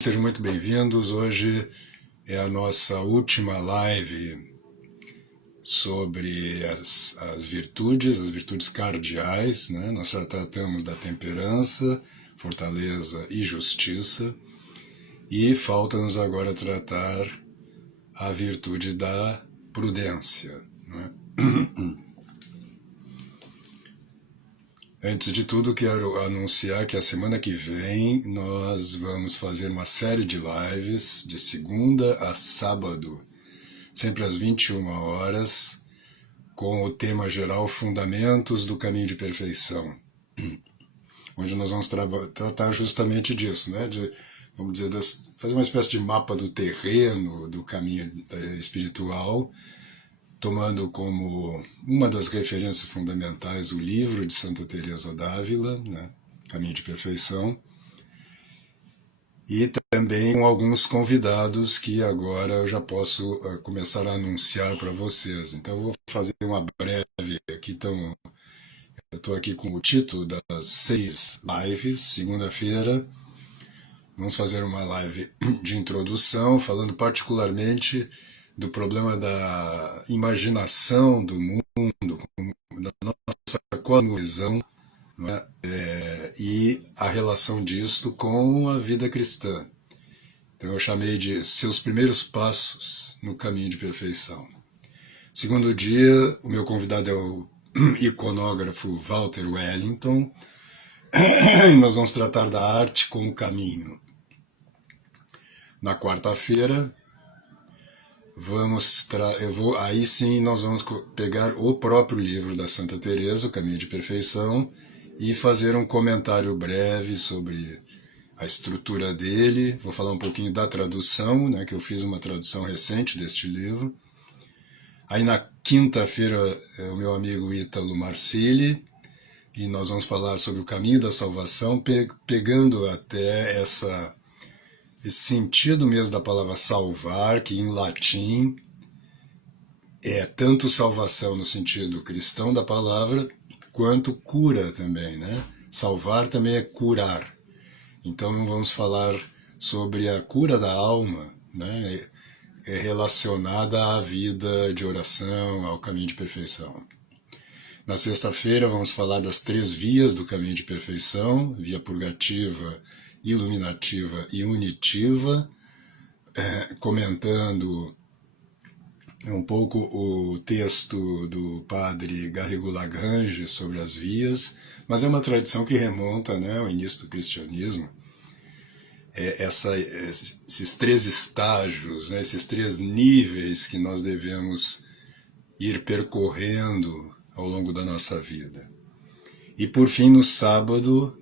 Sejam muito bem-vindos. Hoje é a nossa última live sobre as virtudes cardeais, né? Nós já tratamos da temperança, fortaleza e justiça, e falta-nos agora tratar a virtude da prudência, né? Antes de tudo, quero anunciar que a semana que vem nós vamos fazer uma série de lives de segunda a sábado, sempre às 21 horas, com o tema geral Fundamentos do Caminho de Perfeição, onde nós vamos tratar justamente disso, né? Vamos dizer, fazer uma espécie de mapa do terreno do caminho espiritual, tomando como uma das referências fundamentais o livro de Santa Teresa d'Ávila, né? Caminho de Perfeição, e também com alguns convidados que agora eu já posso começar a anunciar para vocês. Então eu vou fazer uma breve aqui, então eu estou aqui com o título das 6 lives. Segunda-feira vamos fazer uma live de introdução, falando particularmente do problema da imaginação do mundo, da nossa cosmovisão, né? E a relação disto com a vida cristã. Então eu chamei de seus primeiros passos no caminho de perfeição. Segundo dia, o meu convidado é o iconógrafo Walter Wellington, e nós vamos tratar da arte como caminho. Na quarta-feira, aí sim nós vamos pegar o próprio livro da Santa Teresa, O Caminho de Perfeição, e fazer um comentário breve sobre a estrutura dele. Vou falar um pouquinho da tradução, né, que eu fiz uma tradução recente deste livro. Aí na quinta-feira é o meu amigo Ítalo Marsili, e nós vamos falar sobre o caminho da salvação, pegando até esse sentido mesmo da palavra salvar, que em latim é tanto salvação no sentido cristão da palavra, quanto cura também, né? Salvar também é curar. Então vamos falar sobre a cura da alma, né? Relacionada à vida de oração, ao caminho de perfeição. Na sexta-feira vamos falar das 3 vias do caminho de perfeição: via purgativa, iluminativa e unitiva, comentando um pouco o texto do padre Garrigou-Lagrange sobre as vias, mas é uma tradição que remonta, né, ao início do cristianismo. Esses 3 estágios, né, esses 3 níveis que nós devemos ir percorrendo ao longo da nossa vida. E por fim, no sábado,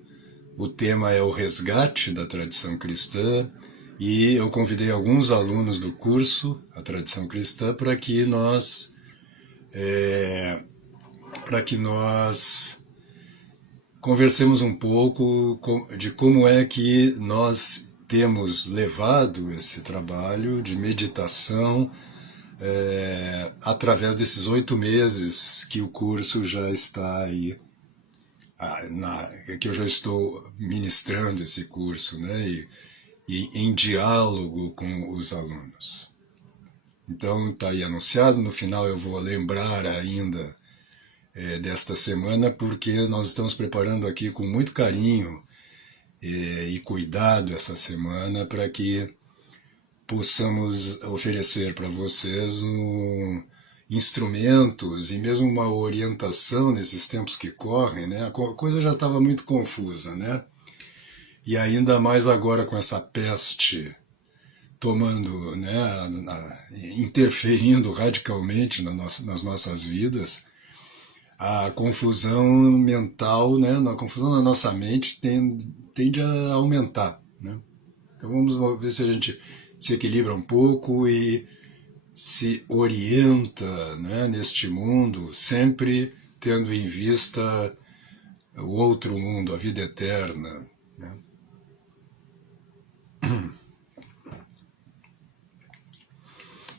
o tema é o resgate da tradição cristã, e eu convidei alguns alunos do curso, a Tradição Cristã, para que nós conversemos um pouco de como é que nós temos levado esse trabalho de meditação através desses 8 meses que o curso já está aí, que eu já estou ministrando esse curso, né, e em diálogo com os alunos. Então está aí anunciado. No final eu vou lembrar ainda desta semana, porque nós estamos preparando aqui com muito carinho e cuidado essa semana para que possamos oferecer para vocês instrumentos e mesmo uma orientação nesses tempos que correm, né? A coisa já estava muito confusa, né? E ainda mais agora com essa peste tomando, né, interferindo radicalmente nas nossas vidas, a confusão mental, né, a confusão na nossa mente tende a aumentar, né? Então vamos ver se a gente se equilibra um pouco e se orienta, né, neste mundo, sempre tendo em vista o outro mundo, a vida eterna, né?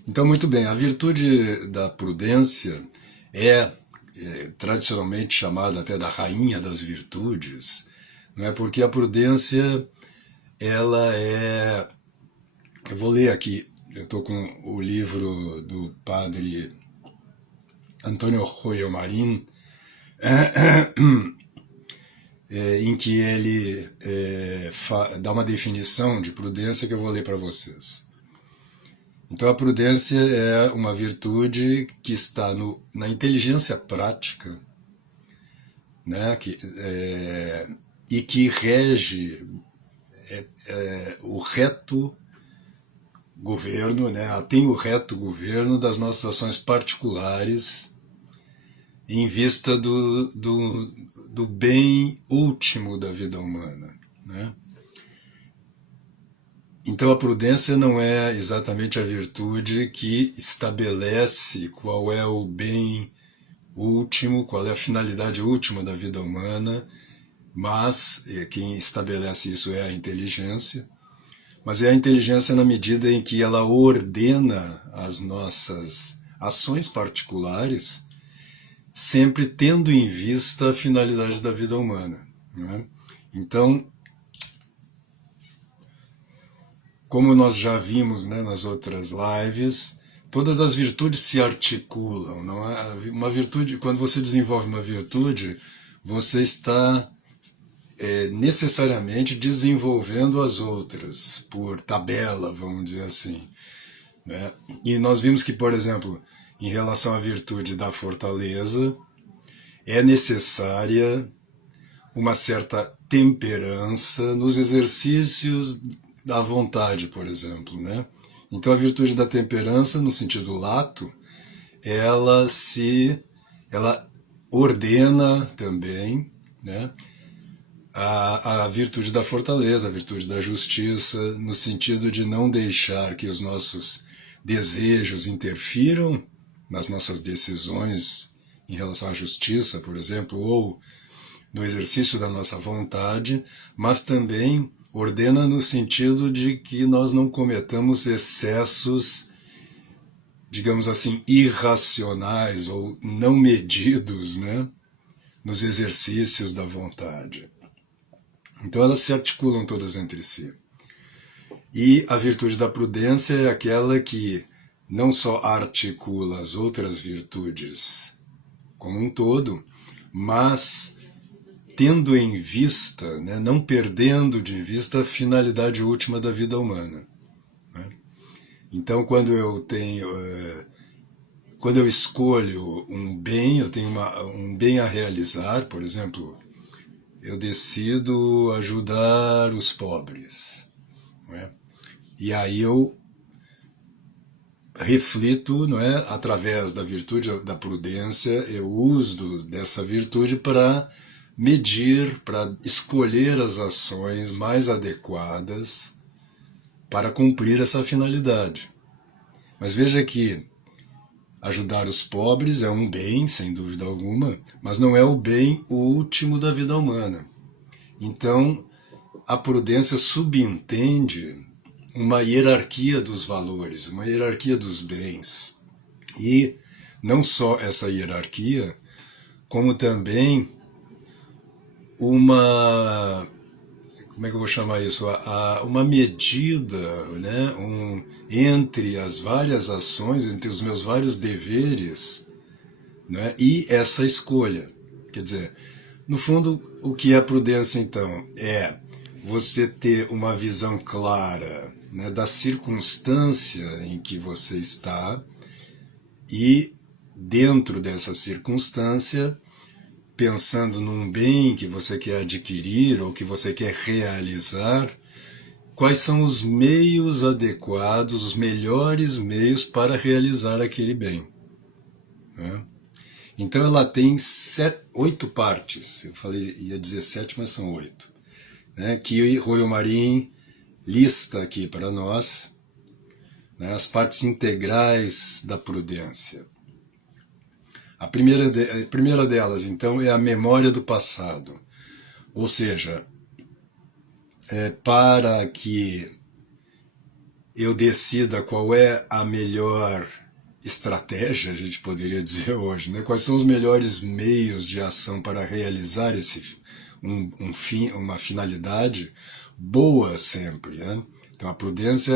Então, muito bem, a virtude da prudência é tradicionalmente chamada até da rainha das virtudes, não é? Porque a prudência ela é... Eu vou ler aqui, eu estou com o livro do padre Antônio Royo Marin, em que ele dá uma definição de prudência que eu vou ler para vocês. Então a prudência é uma virtude que está na inteligência prática, né, e que rege o reto governo, né, tem o reto governo das nossas ações particulares em vista do bem último da vida humana, né? Então a prudência não é exatamente a virtude que estabelece qual é o bem último, qual é a finalidade última da vida humana, mas quem estabelece isso é a inteligência. Mas é a inteligência na medida em que ela ordena as nossas ações particulares, sempre tendo em vista a finalidade da vida humana, né? Então, como nós já vimos, né, nas outras lives, todas as virtudes se articulam. Não é? Uma virtude, quando você desenvolve uma virtude, você está necessariamente desenvolvendo as outras, por tabela, vamos dizer assim, né? E nós vimos que, por exemplo, em relação à virtude da fortaleza, é necessária uma certa temperança nos exercícios da vontade, por exemplo, né? Então a virtude da temperança, no sentido lato, ela ordena também, né, a virtude da fortaleza, a virtude da justiça, no sentido de não deixar que os nossos desejos interfiram nas nossas decisões em relação à justiça, por exemplo, ou no exercício da nossa vontade, mas também ordena no sentido de que nós não cometamos excessos, digamos assim, irracionais ou não medidos, né, nos exercícios da vontade. Então elas se articulam todas entre si. E a virtude da prudência é aquela que não só articula as outras virtudes como um todo, mas tendo em vista, né, não perdendo de vista a finalidade última da vida humana, né? Então, quando eu escolho um bem, eu tenho um bem a realizar, por exemplo, eu decido ajudar os pobres, não é? E aí eu reflito, não é, através da virtude da prudência, eu uso dessa virtude para medir, para escolher as ações mais adequadas para cumprir essa finalidade. Mas veja que ajudar os pobres é um bem, sem dúvida alguma, mas não é o bem último da vida humana. Então, a prudência subentende uma hierarquia dos valores, uma hierarquia dos bens. E não só essa hierarquia, como também como é que eu vou chamar isso? Uma medida, né, entre as várias ações, entre os meus vários deveres, né, e essa escolha. Quer dizer, no fundo, o que é prudência, então? É você ter uma visão clara, né, da circunstância em que você está e, dentro dessa circunstância, pensando num bem que você quer adquirir ou que você quer realizar, quais são os meios adequados, os melhores meios para realizar aquele bem, né? Então ela tem 8 partes, eu falei, ia dizer 7, mas são 8, né, que Royo Marin lista aqui para nós, né, as partes integrais da prudência. A primeira delas, então, é a memória do passado. Ou seja, para que eu decida qual é a melhor estratégia, a gente poderia dizer hoje, né? Quais são os melhores meios de ação para realizar um fim, uma finalidade, boa sempre, né? Então a prudência,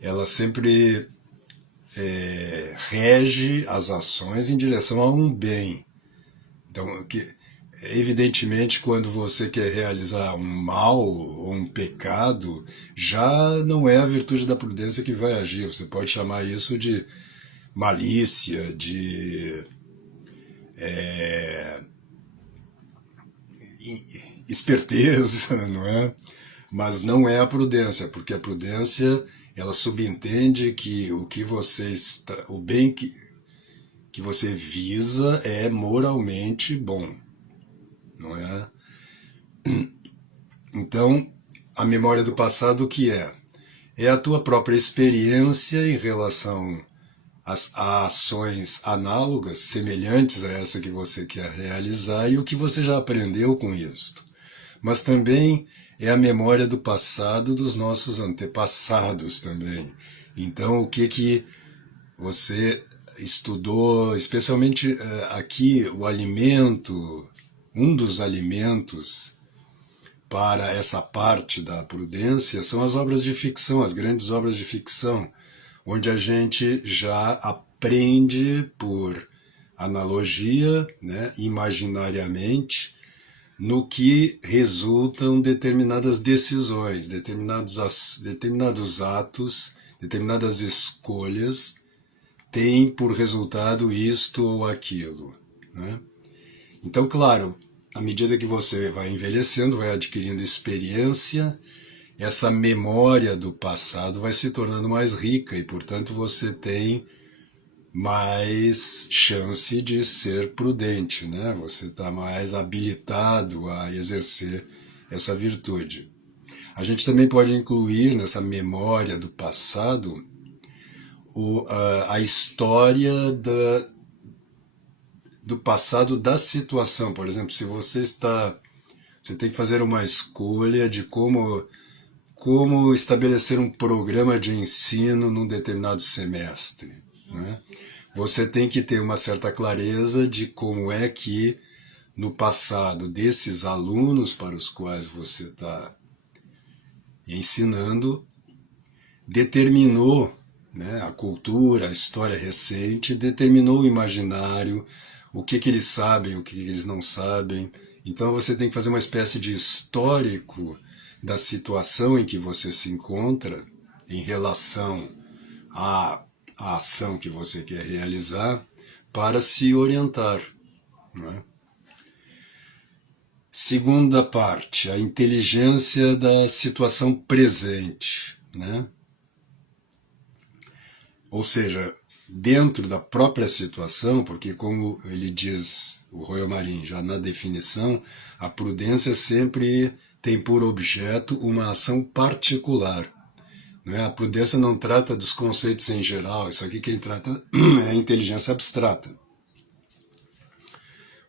ela sempre rege as ações em direção a um bem. Então, evidentemente, quando você quer realizar um mal ou um pecado, já não é a virtude da prudência que vai agir. Você pode chamar isso de malícia, de esperteza, não é? Mas não é a prudência, porque a prudência ela subentende que o que você está, o bem que você visa é moralmente bom, não é? Então, a memória do passado o que é? É a tua própria experiência em relação a ações análogas, semelhantes a essa que você quer realizar e o que você já aprendeu com isto. Mas também é a memória do passado dos nossos antepassados também. Então, o que você estudou, especialmente aqui, o alimento, um dos alimentos para essa parte da prudência são as obras de ficção, as grandes obras de ficção, onde a gente já aprende por analogia, né, imaginariamente, no que resultam determinadas decisões, determinados atos, determinadas escolhas têm por resultado isto ou aquilo, né? Então, claro, à medida que você vai envelhecendo, vai adquirindo experiência, essa memória do passado vai se tornando mais rica e, portanto, você tem mais chance de ser prudente, né? Você está mais habilitado a exercer essa virtude. A gente também pode incluir nessa memória do passado a história do passado da situação. Por exemplo, se você tem que fazer uma escolha de como estabelecer um programa de ensino num determinado semestre, né? Você tem que ter uma certa clareza de como é que, no passado desses alunos para os quais você está ensinando, determinou, né, a cultura, a história recente, determinou o imaginário, o que eles sabem, o que eles não sabem. Então você tem que fazer uma espécie de histórico da situação em que você se encontra em relação à ação que você quer realizar para se orientar, não é? Segunda parte, a inteligência da situação presente, né? Ou seja, dentro da própria situação, porque como ele diz, o Royal Marin, já na definição, a prudência sempre tem por objeto uma ação particular. Né? A prudência não trata dos conceitos em geral, isso aqui quem trata é a inteligência abstrata.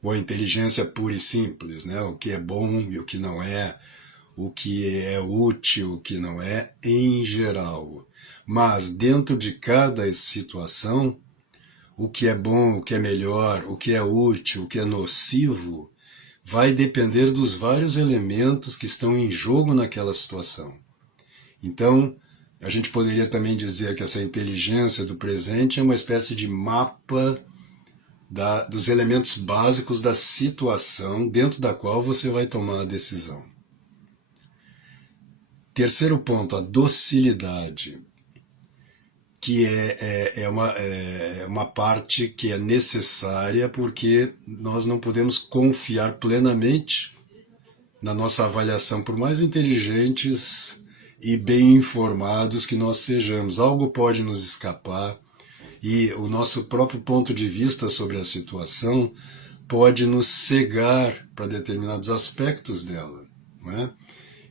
Ou a inteligência pura e simples, né? O que é bom e o que não é, o que é útil, o que não é, em geral. Mas dentro de cada situação, o que é bom, o que é melhor, o que é útil, o que é nocivo, vai depender dos vários elementos que estão em jogo naquela situação. Então, a gente poderia também dizer que essa inteligência do presente é uma espécie de mapa dos elementos básicos da situação dentro da qual você vai tomar a decisão. Terceiro ponto, a docilidade, que é uma parte que é necessária porque nós não podemos confiar plenamente na nossa avaliação, por mais inteligentes e bem informados que nós sejamos. Algo pode nos escapar e o nosso próprio ponto de vista sobre a situação pode nos cegar para determinados aspectos dela, não é?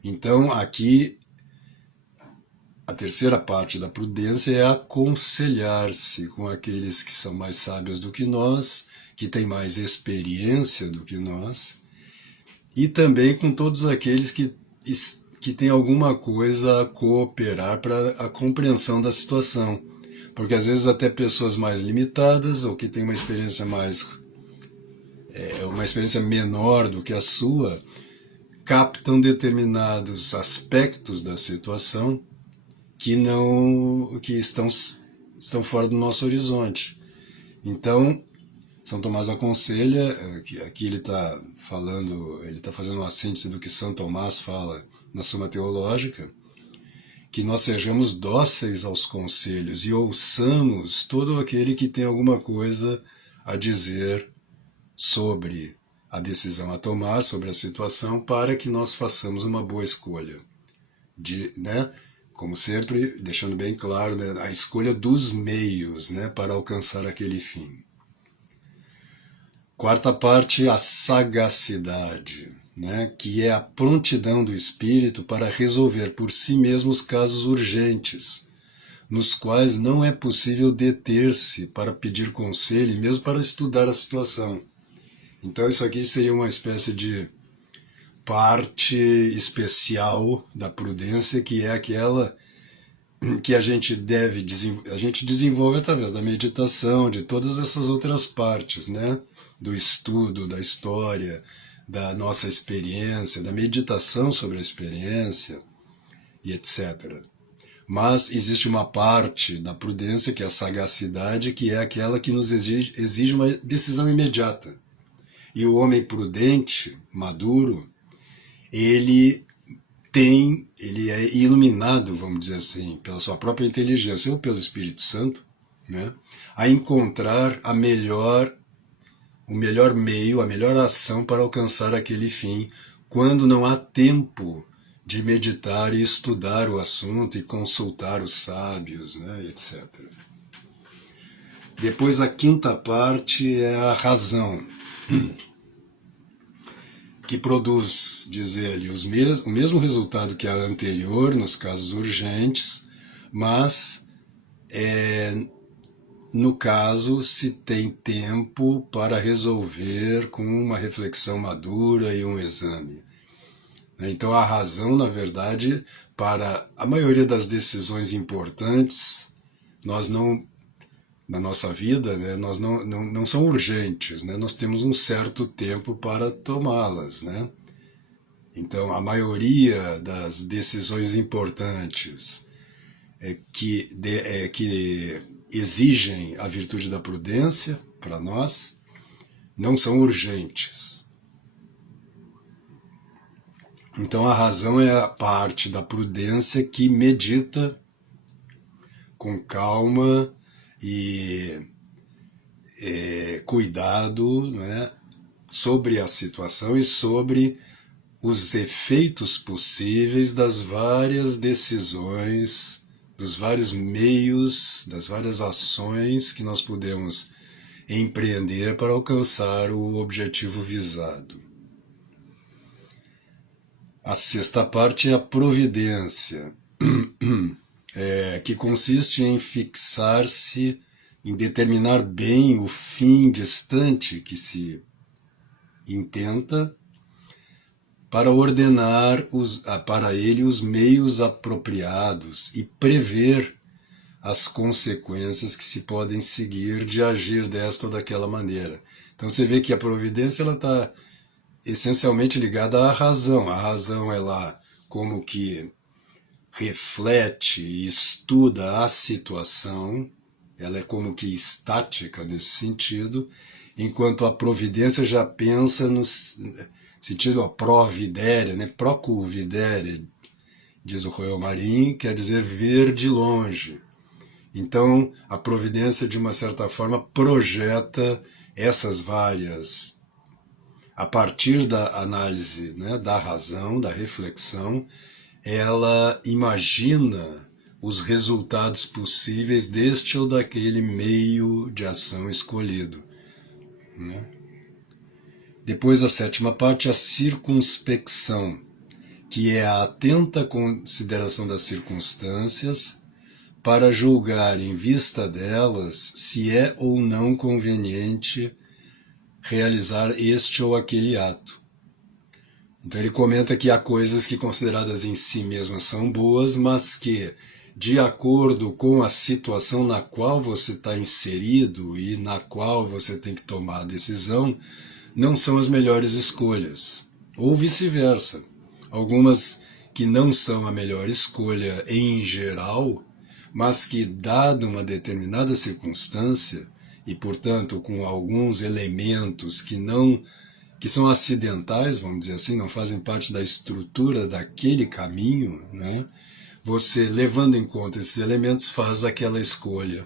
Então, aqui, a terceira parte da prudência é aconselhar-se com aqueles que são mais sábios do que nós, que têm mais experiência do que nós, e também com todos aqueles que têm alguma coisa a cooperar para a compreensão da situação. Porque às vezes até pessoas mais limitadas, ou que têm uma experiência menor do que a sua, captam determinados aspectos da situação que estão fora do nosso horizonte. Então, São Tomás aconselha, que aqui ele está fazendo uma síntese do que São Tomás fala na Suma Teológica, que nós sejamos dóceis aos conselhos e ouçamos todo aquele que tem alguma coisa a dizer sobre a decisão a tomar, sobre a situação, para que nós façamos uma boa escolha. Como sempre, deixando bem claro, a escolha dos meios, para alcançar aquele fim. Quarta parte, a sagacidade, que é a prontidão do espírito para resolver por si mesmo os casos urgentes, nos quais não é possível deter-se para pedir conselho e mesmo para estudar a situação. Então isso aqui seria uma espécie de parte especial da prudência, que é aquela que a gente desenvolve através da meditação, de todas essas outras partes, do estudo, da história, da nossa experiência, da meditação sobre a experiência e etc. Mas existe uma parte da prudência, que é a sagacidade, que é aquela que nos exige uma decisão imediata. E o homem prudente, maduro, ele é iluminado, vamos dizer assim, pela sua própria inteligência ou pelo Espírito Santo, a encontrar o melhor meio, a melhor ação para alcançar aquele fim, quando não há tempo de meditar e estudar o assunto e consultar os sábios, etc. Depois a quinta parte é a razão, que produz, diz ele, o mesmo resultado que a anterior nos casos urgentes, mas no caso se tem tempo para resolver com uma reflexão madura e um exame. Então a razão, na verdade, para a maioria das decisões importantes, na nossa vida, nós não são urgentes, nós temos um certo tempo para tomá-las. Então a maioria das decisões importantes que exigem a virtude da prudência para nós não são urgentes. Então a razão é a parte da prudência que medita com calma e cuidado, sobre a situação e sobre os efeitos possíveis das várias decisões, dos vários meios, das várias ações que nós podemos empreender para alcançar o objetivo visado. A sexta parte é a providência, que consiste em fixar-se, em determinar bem o fim distante que se intenta, para ordenar para ele os meios apropriados e prever as consequências que se podem seguir de agir desta ou daquela maneira. Então você vê que a providência está essencialmente ligada à razão. A razão, ela como que reflete e estuda a situação, ela é como que estática nesse sentido, enquanto a providência já pensa no sentido providere, procuvidere, diz o Royal Marim, quer dizer ver de longe. Então a providência, de uma certa forma, projeta essas várias, a partir da análise, da razão, da reflexão, ela imagina os resultados possíveis deste ou daquele meio de ação escolhido. Depois a sétima parte, a circunspecção, que é a atenta consideração das circunstâncias para julgar em vista delas se é ou não conveniente realizar este ou aquele ato. Então ele comenta que há coisas que consideradas em si mesmas são boas, mas que, de acordo com a situação na qual você está inserido e na qual você tem que tomar a decisão, não são as melhores escolhas, ou vice-versa. algumas que não são a melhor escolha em geral, mas que, dada uma determinada circunstância, e portanto com alguns elementos que são acidentais, vamos dizer assim, não fazem parte da estrutura daquele caminho, né? Você, levando em conta esses elementos, faz aquela escolha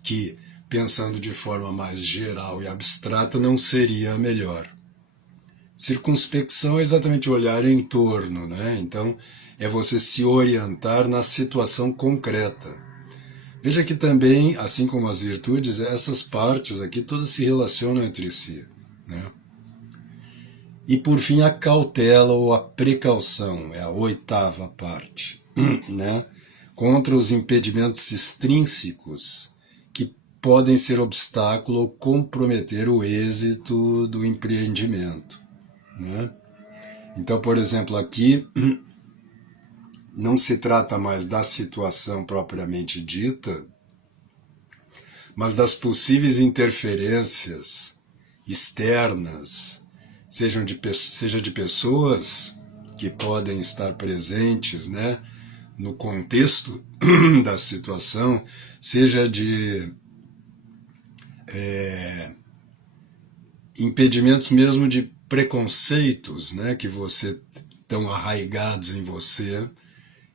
que, pensando de forma mais geral e abstrata, não seria a melhor. Circunspecção é exatamente olhar em torno, né? Então, é você se orientar na situação concreta. Veja que também, assim como as virtudes, essas partes aqui todas se relacionam entre si, né? E por fim a cautela ou a precaução, é a oitava parte, né? Contra os impedimentos extrínsecos que podem ser obstáculo ou comprometer o êxito do empreendimento, né? Então, por exemplo, aqui não se trata mais da situação propriamente dita, mas das possíveis interferências externas, seja de pessoas que podem estar presentes, né, no contexto da situação, seja de impedimentos mesmo de preconceitos, né, que você estão arraigados em você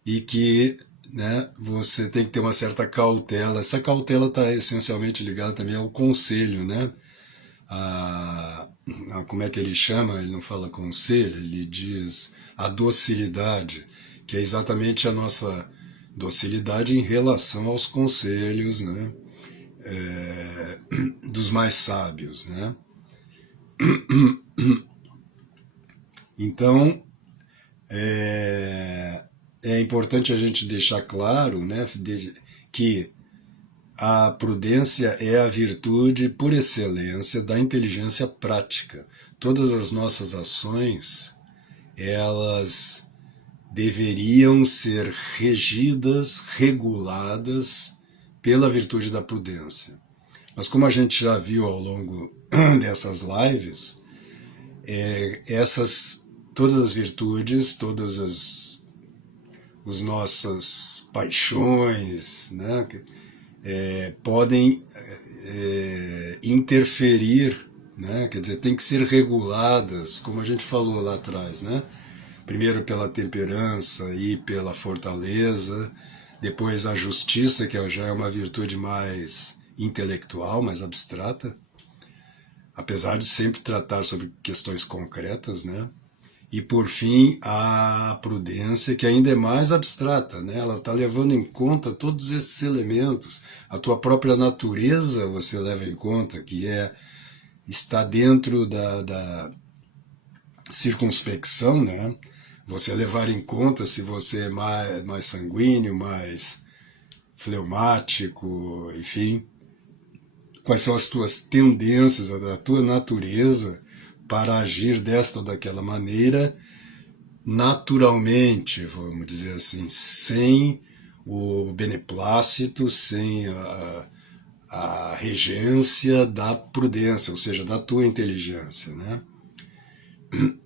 e que, né, você tem que ter uma certa cautela. Essa cautela está essencialmente ligada também ao conselho, né? Como é que ele chama? Ele não fala conselho, ele diz a docilidade, que é exatamente a nossa docilidade em relação aos conselhos, né? Dos mais sábios, né? Então, é importante a gente deixar claro, né, que a prudência é a virtude por excelência da inteligência prática. Todas as nossas ações, elas deveriam ser regidas, reguladas pela virtude da prudência. Mas como a gente já viu ao longo dessas lives, todas as virtudes, todas as nossas paixões, né, podem interferir, né? Quer dizer, tem que ser reguladas, como a gente falou lá atrás, né? Primeiro pela temperança e pela fortaleza, depois a justiça, que já é uma virtude mais intelectual, mais abstrata, apesar de sempre tratar sobre questões concretas, né? E por fim a prudência, que ainda é mais abstrata, né? Ela está levando em conta todos esses elementos, a tua própria natureza você leva em conta, que está dentro da circunspecção, né? Você levar em conta se você é mais sanguíneo, mais fleumático, enfim, quais são as tuas tendências, a tua natureza para agir desta ou daquela maneira, naturalmente, vamos dizer assim, sem o beneplácito, sem a regência da prudência, ou seja, da tua inteligência, né?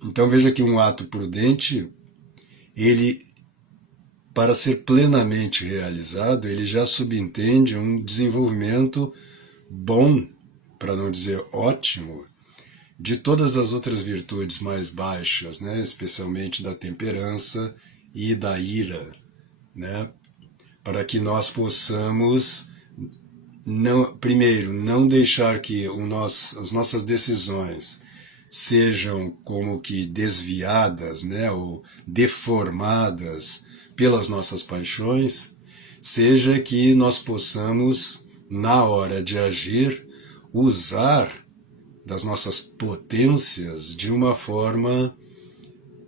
Então veja que um ato prudente, ele, para ser plenamente realizado, ele já subentende um desenvolvimento bom, para não dizer ótimo, de todas as outras virtudes mais baixas, né? Especialmente da temperança e da ira, né? Para que nós possamos, primeiro, não deixar que as nossas decisões sejam como que desviadas, né? Ou deformadas pelas nossas paixões, seja que nós possamos, na hora de agir, usar das nossas potências de uma forma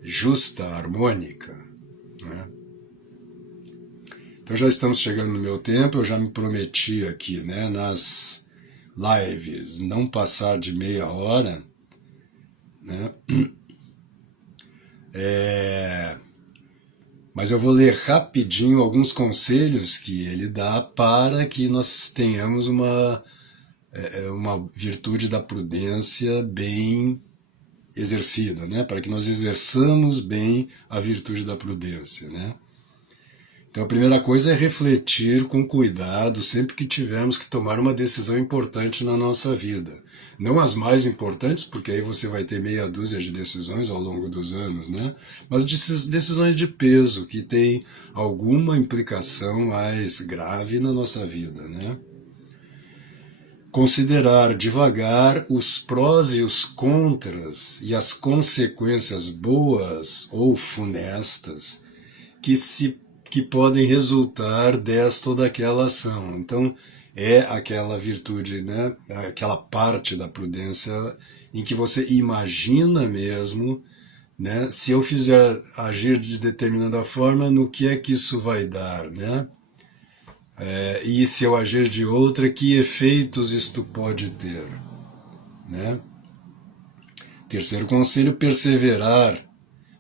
justa, harmônica, né? Então já estamos chegando no meu tempo, eu já me prometi aqui, né, nas lives, não passar de meia hora, né? Mas eu vou ler rapidinho alguns conselhos que ele dá para que nós tenhamos uma virtude da prudência bem exercida, né? Para que nós exerçamos bem a virtude da prudência, né? Então a primeira coisa é refletir com cuidado sempre que tivermos que tomar uma decisão importante na nossa vida. Não as mais importantes, porque aí você vai ter meia dúzia de decisões ao longo dos anos, né? Mas decisões de peso, que têm alguma implicação mais grave na nossa vida, né? Considerar devagar os prós e os contras e as consequências boas ou funestas que podem resultar desta ou daquela ação. Então, é aquela virtude, né? Aquela parte da prudência em que você imagina mesmo, né? Se eu fizer agir de determinada forma, no que é que isso vai dar, né? E se eu agir de outra, que efeitos isto pode ter, né? Terceiro conselho, perseverar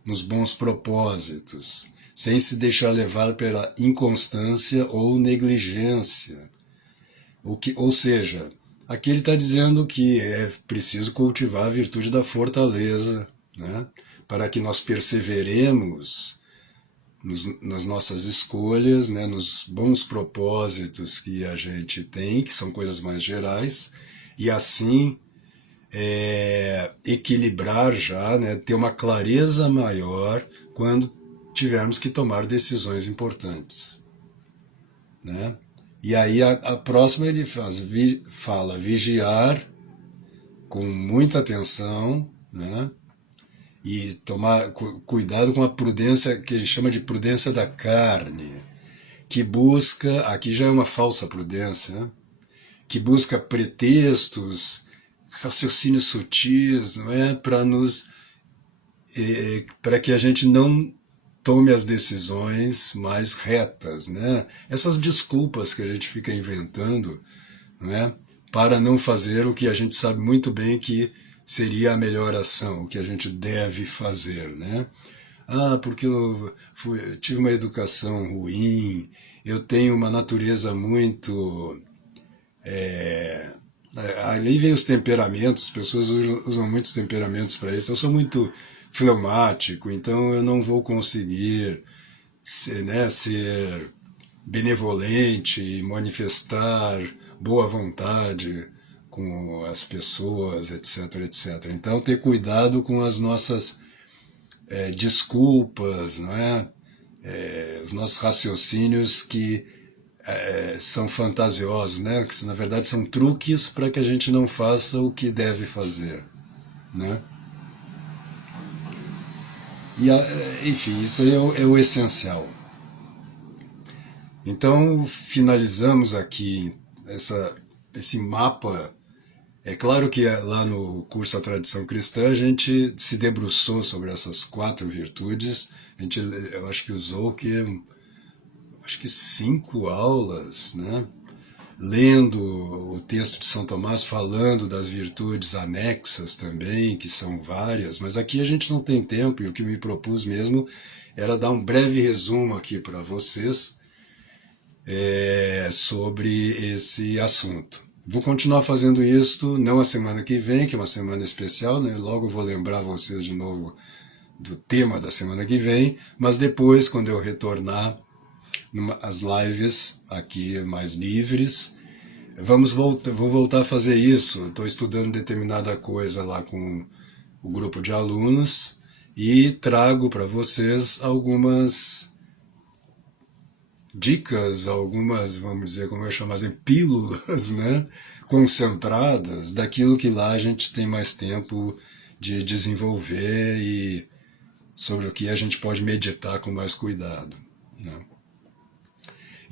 nos bons propósitos, sem se deixar levar pela inconstância ou negligência. Ou seja, aqui ele está dizendo que é preciso cultivar a virtude da fortaleza, né? Para que nós perseveremos nas nossas escolhas, né, nos bons propósitos que a gente tem, que são coisas mais gerais, e assim equilibrar já, né, ter uma clareza maior quando tivermos que tomar decisões importantes, né? E aí a próxima ele fala vigiar com muita atenção, né? E tomar cuidado com a prudência que ele chama de prudência da carne, que busca, aqui já é uma falsa prudência, né? Que busca pretextos, raciocínios sutis, não é, para que a gente não tome as decisões mais retas, né? Essas desculpas que a gente fica inventando, né, para não fazer o que a gente sabe muito bem que seria a melhor ação, o que a gente deve fazer, né? Porque eu tive uma educação ruim, eu tenho uma natureza muito... ali vem os temperamentos, as pessoas usam muitos temperamentos para isso. Eu sou muito fleumático, então eu não vou conseguir ser benevolente e manifestar boa vontade com as pessoas, etc, etc. Então, ter cuidado com as nossas desculpas, não é? Os nossos raciocínios que são fantasiosos, né? Que na verdade são truques para que a gente não faça o que deve fazer, né? Enfim, isso aí é o essencial. Então, finalizamos aqui esse mapa. É claro que lá no curso A Tradição Cristã a gente se debruçou sobre essas 4 virtudes. Eu acho que usou acho que 5 aulas, né? Lendo o texto de São Tomás, falando das virtudes anexas também, que são várias, mas aqui a gente não tem tempo, e o que me propus mesmo era dar um breve resumo aqui para vocês sobre esse assunto. Vou continuar fazendo isso, não a semana que vem, que é uma semana especial, né? Logo vou lembrar vocês de novo do tema da semana que vem, mas depois, quando eu retornar as lives aqui mais livres, vou voltar a fazer isso. Estou estudando determinada coisa lá com o grupo de alunos e trago para vocês algumas dicas, algumas, vamos dizer, como eu chamo, assim, pílulas, né, concentradas daquilo que lá a gente tem mais tempo de desenvolver e sobre o que a gente pode meditar com mais cuidado, né?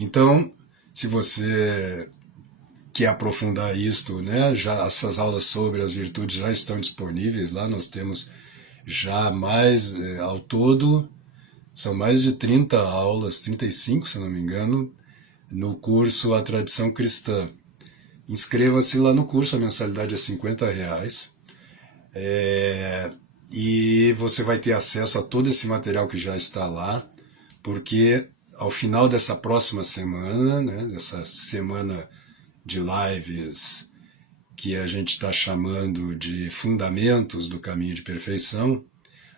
Então, se você quer aprofundar isto, né, já essas aulas sobre as virtudes já estão disponíveis lá. Nós temos já ao todo, são mais de 30 aulas, 35 se não me engano, no curso A Tradição Cristã. Inscreva-se lá no curso, a mensalidade é R$50, e você vai ter acesso a todo esse material que já está lá, porque ao final dessa próxima semana, né, dessa semana de lives que a gente está chamando de Fundamentos do Caminho de Perfeição,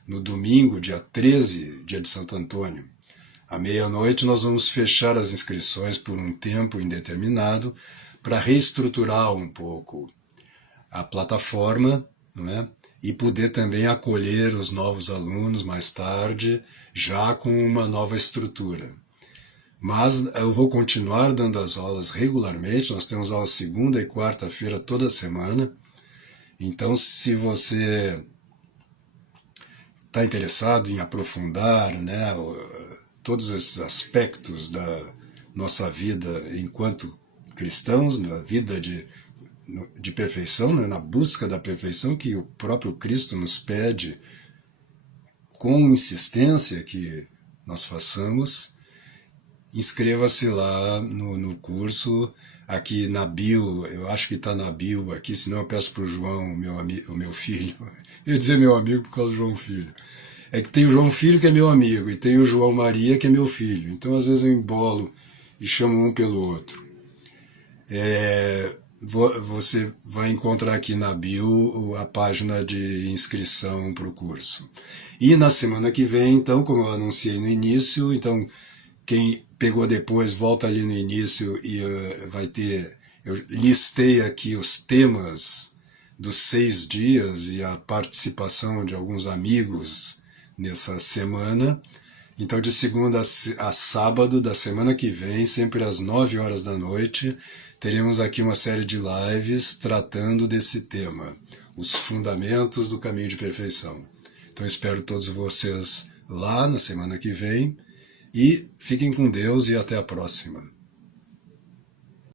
no domingo, dia 13, dia de Santo Antônio. À meia-noite nós vamos fechar as inscrições por um tempo indeterminado para reestruturar um pouco a plataforma, não é? E poder também acolher os novos alunos mais tarde, já com uma nova estrutura. Mas eu vou continuar dando as aulas regularmente, nós temos aulas segunda e quarta-feira toda semana. Então, se você está interessado em aprofundar, né, todos esses aspectos da nossa vida enquanto cristãos, na vida de perfeição, né, na busca da perfeição que o próprio Cristo nos pede com insistência que nós façamos, inscreva-se lá no curso, aqui na bio, eu acho que está na bio aqui, senão eu peço para o João, o meu filho, eu ia dizer meu amigo por causa do João Filho, é que tem o João Filho que é meu amigo, e tem o João Maria que é meu filho, então às vezes eu embolo e chamo um pelo outro. Você vai encontrar aqui na bio a página de inscrição para o curso. E na semana que vem, então, como eu anunciei no início, então quem pegou depois volta ali no início e vai ter... Eu listei aqui os temas dos 6 dias e a participação de alguns amigos nessa semana. Então, de segunda a sábado da semana que vem, sempre às 9 horas da noite, teremos aqui uma série de lives tratando desse tema, os fundamentos do caminho de perfeição. Então, espero todos vocês lá na semana que vem e fiquem com Deus e até a próxima.